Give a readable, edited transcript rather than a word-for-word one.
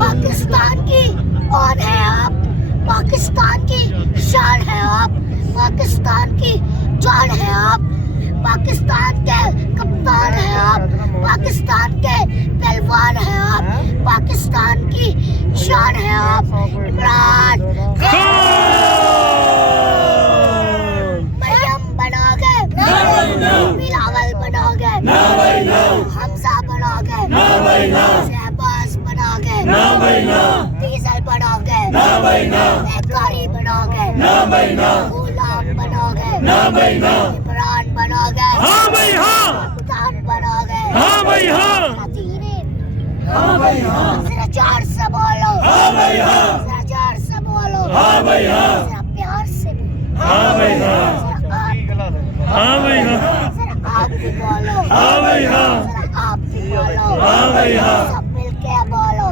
पाकिस्तान की कौन है आप? पाकिस्तान की शान है आप, पाकिस्तान की जान है आप, पाकिस्तान के कप्तान है आप, पाकिस्तान के पहलवान है आप, पाकिस्तान की शान है आप। इमरान मरियम बनोगे, बिलावल बनोगे, हमजा बनोगे, शहबाज बनोगे, डीजल बनोगे, कारी बनोगे, गुलाम बनोगे, इमरान बनोगे, कप्तान बनोगे, जरा चार से बोलो, जरा चार से बोलो, जरा प्यार से बोलो, जरा आप भी बोलो, जरा आप भी बोलो, सब मिलके बोलो।